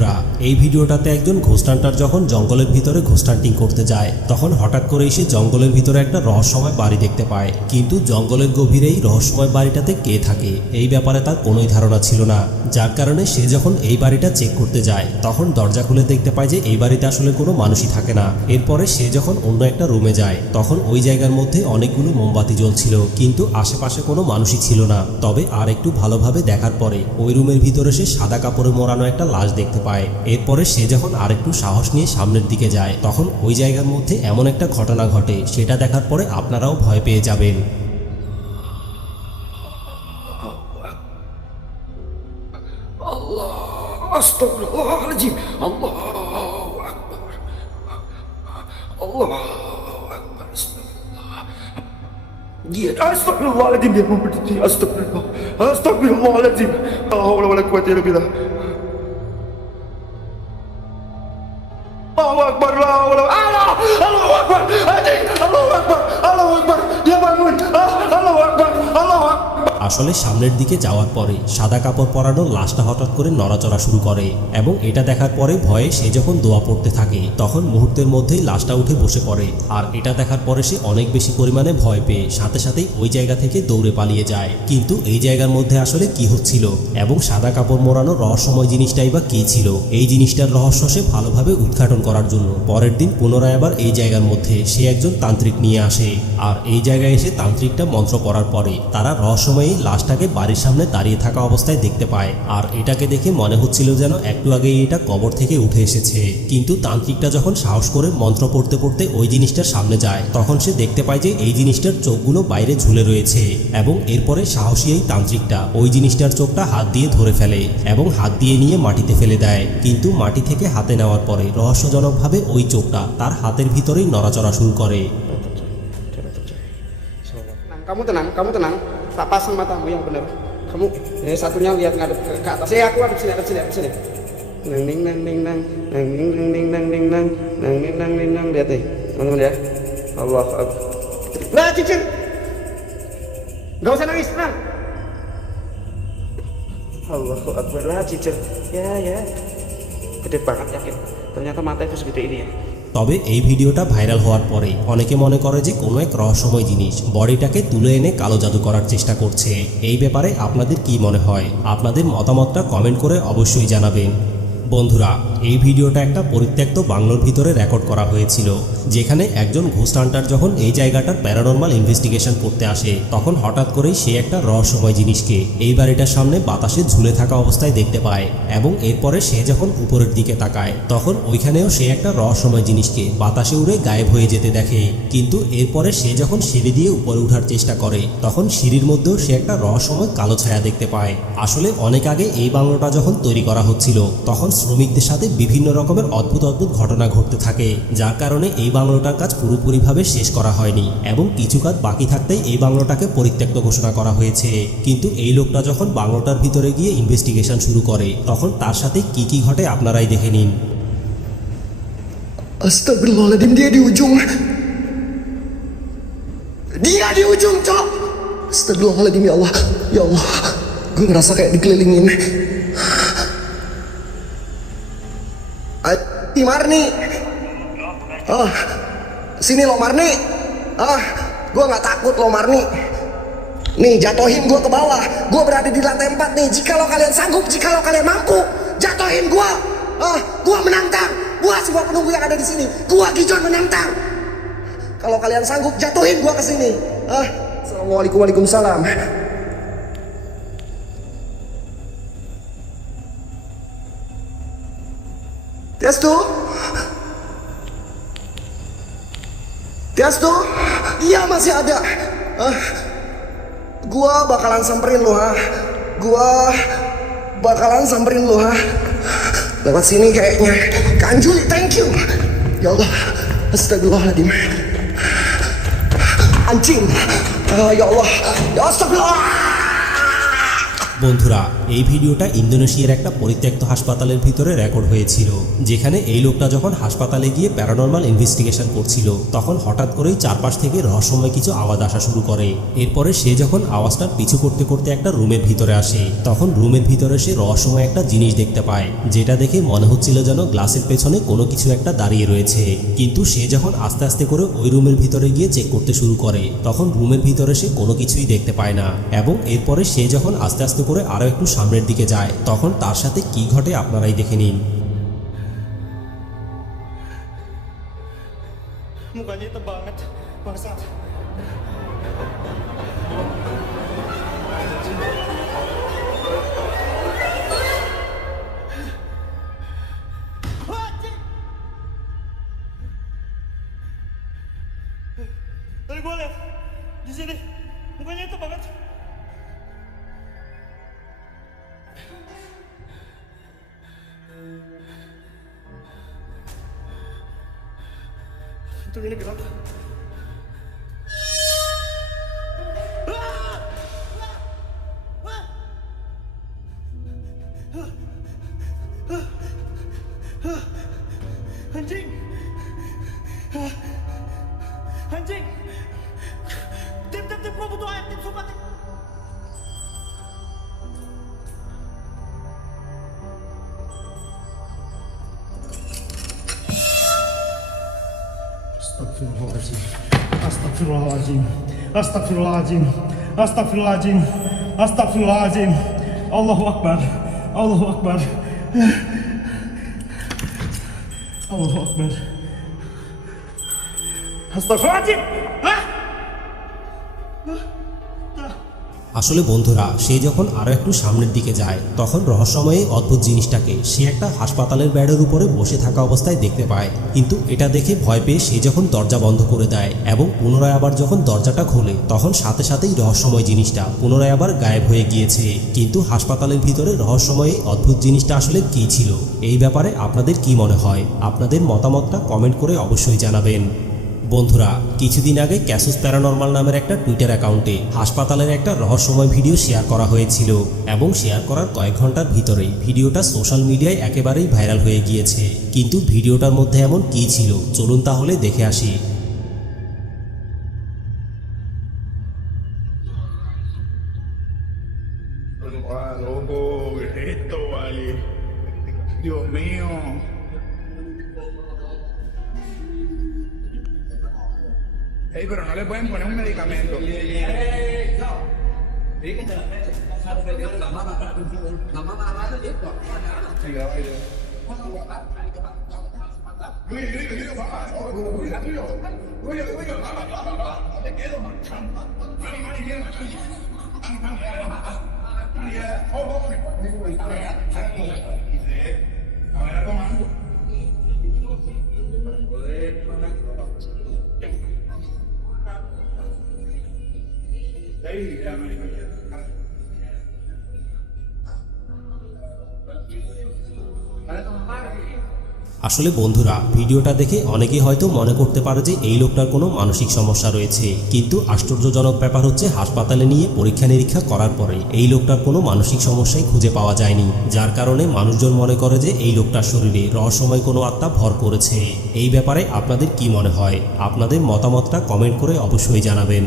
বন্ধুরা, এই ভিডিওটাতে একজন ঘোস্ট হান্টার যখন জঙ্গলের ভিতরে ঘোস্ট হান্টিং করতে যায় তখন হঠাৎ করে এসে জঙ্গলের ভিতরে একটা রহস্যময় বাড়ি দেখতে পায়। কিন্তু জঙ্গলের গভীরে এই রহস্যময় বাড়িটাতে কে থাকে এই ব্যাপারে তার কোনোই ধারণা ছিল না, যার কারণে সে যখন এই বাড়িটা চেক করতে যায় তখন দরজা খুলে দেখতে পায় যে এই বাড়িতে আসলে কোনো মানুষই থাকে না। এরপরে সে যখন অন্য একটা রুমে যায় তখন ওই জায়গার মধ্যে অনেকগুলো মোমবাতি জ্বলছিল, কিন্তু আশেপাশে কোনো মানুষই ছিল না। তবে আর একটু ভালোভাবে দেখার পরে ওই রুমের ভিতরে সে সাদা কাপড়ে মোড়ানো একটা লাশ দেখতে পায়। এরপরে সে যখন আরেকটু সাহস নিয়ে সামনের দিকে যায় তখন ওই জায়গার মধ্যে এমন একটা ঘটনা ঘটে, সেটা দেখার পরে আপনারাও ভয় পেয়ে যাবেন। আস্তাগফিরুল্লাহাল-আযীম। আল্লাহু আকবার। আল্লাহু আকবার। আস্তাগফিরুল্লাহাল-আযীম। আস্তাগফিরুল্লাহ। আস্তাগফিরুল্লাহাল-আযীম। লা হাওলা ওয়ালা কুওয়াতা ইল্লা বিল্লাহ। আল্লাহু আকবার। আল্লাহু আকবার। আল্লাহু আকবার। আল্লাহু আকবার। ইয়া বাংলা। আল্লাহু আকবার। আল্লাহু আকবার। আসলে সামনের দিকে যাওয়ার পরে সাদা কাপড় পরানো লাশটা হঠাৎ করে নড়াচড়া শুরু করে এবং এটা দেখার পরে ভয়ে সে যখন দোয়া পড়তে থাকে তখন মুহূর্তের মধ্যেই লাশটা উঠে বসে পড়ে। আর এটা দেখার পরে সে অনেক বেশি পরিমাণে ভয় পেয়ে সাথে সাথেই ওই জায়গা থেকে দৌড়ে পালিয়ে যায়। কিন্তু এই জায়গার মধ্যে আসলে কি হচ্ছিল এবং সাদা কাপড় মোড়ানো রহস্যময় জিনিসটাই বা কি ছিল, এই জিনিসটার রহস্য সে ভালোভাবে উদ্ঘাটন করার জন্য পরের দিন পুনরায় আবার এই জায়গার মধ্যে সে একজন তান্ত্রিক নিয়ে আসে। আর এই জায়গায় এসে তান্ত্রিকটা মন্ত্র পড়ার পরে তারা রহস্যময় লাশটাকে বাড়ির সামনে দাঁড়িয়ে থাকা অবস্থায় দেখতে পায়। আর এটাকে দেখে মনে হচ্ছিল যেন একটু আগেই এটা কবর থেকে উঠে এসেছে। কিন্তু তান্ত্রিকটা যখন সাহস করে মন্ত্র পড়তে পড়তে ওই জিনিসটার সামনে যায় তখন সে দেখতে পায় যে এই জিনিসটার চোখগুলো বাইরে ঝুলে রয়েছে এবং এরপরে সাহসী এই তান্ত্রিকটা ওই জিনিসটার চোখটা হাত দিয়ে ধরে ফেলে এবং হাত দিয়ে নিয়ে মাটিতে ফেলে দেয়। কিন্তু মাটি থেকে হাতে নেওয়ার পরে রহস্যজনকভাবে ওই চোখটা তার হাতের ভিতরেই নড়াচড়া শুরু করে। Kamu tenang. Tak pasang matamu yang benar. Kamu satunya lihat ngadep ke atas. Aku hadap sini. Nang ning nang ning nang nang ning nang ning nang ning nang nang ning nang ning nang, lihat nih teman-teman ya. Allahu Akbar. Nah cicir, nggak usah nangis, tenang. Allahu Akbar. Lah cicir, ya gede banget, yakin. Ternyata mata itu segede ini ya. তবে এই ভিডিওটা viral হওয়ার পরে অনেকে মনে করে যে কোনো এক রহস্যময় জিনিস বডিটাকে তুলে এনে কালো জাদু করার চেষ্টা করছে। এই ব্যাপারে আপনাদের কি মনে হয়? আপনাদের মতামতটা কমেন্ট করে অবশ্যই জানাবেন। বন্ধুরা, এই ভিডিওটা একটা পরিত্যক্ত বাংলোর ভিতরে রেকর্ড করা হয়েছিল, যেখানে একজন ঘোস্ট হান্টার যখন এই জায়গাটার প্যারানরমাল ইনভেস্টিগেশন করতে আসে তখন হঠাৎ করেই সে একটা রহস্যময় জিনিসকে এই বাড়িটার সামনে বাতাসে ঝুলে থাকা অবস্থায় দেখতে পায় এবং এরপরে সে যখন উপরের দিকে তাকায় তখন ওইখানেও সে একটা রহস্যময় জিনিসকে বাতাসে উড়ে গায়েব হয়ে যেতে দেখে। কিন্তু এরপরে সে যখন সিঁড়ি দিয়ে উপরে ওঠার চেষ্টা করে তখন সিঁড়ির মধ্যেও সে একটা রহস্যময় কালো ছায়া দেখতে পায়। আসলে অনেক আগে এই বাংলোটা যখন তৈরি করা হচ্ছিল তখন শ্রমিকদের সাথে বিভিন্ন রকমের অদ্ভুত ঘটনা ঘটতে থাকে, যার কারণে এই বাংলোটার কাজ পুরোপুরিভাবে শেষ করা হয়নি এবং কিছু কাজ বাকি থাকতেই এই বাংলোটাকে পরিত্যক্ত ঘোষণা করা হয়েছে। কিন্তু এই লোকটা যখন বাংলোটার ভিতরে গিয়ে ইনভেস্টিগেশন শুরু করে তখন তার সাথে কি ঘটে আপনারাই দেখে নিন। Astagfirullahaladzim, dia di ujung. Dia di ujung, Cok. Astagfirullahaladzim, ya Allah. Ya Allah, gue ngerasa kayak dikelilingin. Marni. Sini lo Marni. Gue gak takut lo Marni. Nih, jatohin gue ke bawah. Gue berada di lantai 4 nih. Jikalau kalian sanggup, jikalau kalian mampu, jatohin gue. Gue menantang. Gue semua penunggu yang ada di sini. Gue Gijon menantang. Kalau kalian sanggup, jatuhin gue ke sini. Assalamualaikum, waalaikumsalam. Tiastu, iya masih ada. Gua bakalan samperin lo, Gua bakalan samperin lo, Lewat sini kayaknya. Kanjul, thank you. Ya Allah, astagfirullahaladzim. Anjing. Ya Allah, ya astagfirullah. বন্ধুরা, এই ভিডিওটা ইন্দোনেশিয়ার একটা পরিত্যক্ত হাসপাতালের ভিতরে record হয়েছিল, যেখানে এই লোকটা যখন হাসপাতালে গিয়ে প্যারানর্মাল ইনভেস্টিগেশন করছিল, তখন হঠাৎ করেই চারপাশ থেকে রহস্যময় কিছু আওয়াজ আসা শুরু করে। এরপরে সে যখন আওয়াজটার পিছু করতে করতে একটা রুমের ভিতরে আসে, তখন রুমের ভিতরে সে রহস্যময় একটা জিনিস দেখতে পায়, যেটা দেখে মনে হচ্ছিল যেন গ্লাসের পেছনে কোনো কিছু একটা দাঁড়িয়ে রয়েছে। কিন্তু সে যখন আস্তে আস্তে করে ওই রুমের ভিতরে গিয়ে চেক করতে শুরু করে, তখন রুমের ভিতরে সে কোনো কিছুই দেখতে পায় না। এবং এরপরে সে যখন আস্তে আস্তে করে আরো একটু সামনের দিকে যায়, তখন তার সাথে কি ঘটে আপনারাই দেখে নিন। Mukanya hitam banget, bangsat. Anjing! Tadi gua lihat di sini, mukanya hitam banget. Itu ini gerak. Anjing. Anjing. Tim, gua butuh air, tim, sumpah, tim. Astagfirullahaladzim. Astagfirullahaladzim. Astagfirullahaladzim. Astagfirullahaladzim. Astagfirullahaladzim. Allahu Akbar. Allahu Akbar. Allahu Akbar. Astagfirullahaladzim. Hah? আসলে বন্ধুরা, সে যখন আরো একটু সামনের দিকে যায়, তখন রহস্যময় অদ্ভুত জিনিসটাকে সে একটা হাসপাতালের বেডের উপরে বসে থাকা অবস্থায় দেখতে পায়। কিন্তু এটা দেখে ভয় পেয়ে সে যখন দরজা বন্ধ করে দেয় এবং পুনরায় আবার যখন দরজাটা খোলে, তখন সাথে সাথেই রহস্যময় জিনিসটা পুনরায় আবার গায়েব হয়ে গিয়েছে। কিন্তু হাসপাতালের ভিতরে রহস্যময় অদ্ভুত জিনিসটা আসলে কী ছিল, এই ব্যাপারে আপনাদের কি মনে হয়? আপনাদের মতামতটা কমেন্ট করে অবশ্যই জানাবেন। বন্ধুরা, কিছুদিন আগে ক্যাসুস প্যারানর্মাল নামের একটা টুইটার অ্যাকাউন্টে হাসপাতালের একটা রহস্যময় ভিডিও শেয়ার করা হয়েছিল, এবং শেয়ার করার কয়েক ঘন্টার ভিতরেই ভিডিওটা সোশ্যাল মিডিয়ায় একেবারেই ভাইরাল হয়ে গিয়েছে। কিন্তু ভিডিওটার মধ্যে এমন কী ছিল, চলুন তাহলে দেখে আসি। Loco, ¿qué es esto, vale? Dios mío. Ey, pero no le pueden poner un medicamento. আসলে বন্ধুরা, ভিডিওটা দেখে অনেকেই হয়তো মনে করতে পারে যে এই লোকটার কোনো মানসিক সমস্যা রয়েছে, কিন্তু আশ্চর্যজনক ব্যাপার হচ্ছে হাসপাতালে নিয়ে পরীক্ষা নিরীক্ষা করার পরে এই লোকটার কোনো মানসিক সমস্যাই খুঁজে পাওয়া যায়নি, যার কারণে মানুষজন মনে করে যে এই লোকটার শরীরে রহস্যময় কোনো আত্মা ভর করেছে। এই ব্যাপারে আপনাদের কি মনে হয়? আপনাদের মতামতটা কমেন্ট করে অবশ্যই জানাবেন।